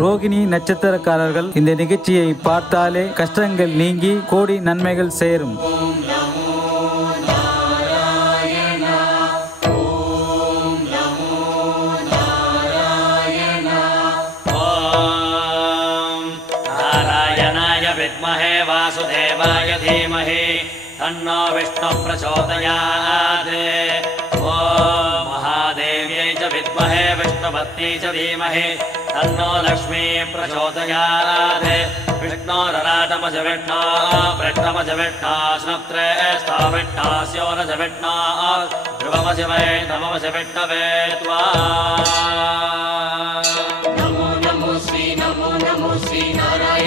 ரோகிணி நட்சத்திரக்காரர்கள் இந்த நிகழ்ச்சியை பார்த்தாலே கஷ்டங்கள் நீங்கி கோடி நன்மைகள் சேரும். विद्महे वासुदेवाय धीमहि तन्नो विष्णुः प्रचोदयात्। ॐ महादेव्यै च विद्महे विष्णुपत्न्यै च धीमहि तन्नो लक्ष्मी प्रचोदयात्। विष्णोरराटमज विष्णो वृष्णमज विष्णो स्नुत्रे स्थाविष्णास्योरज विष्णो ध्रुवमज वै नममज विष्णवे त्वा। नमो नमो श्री नारायण।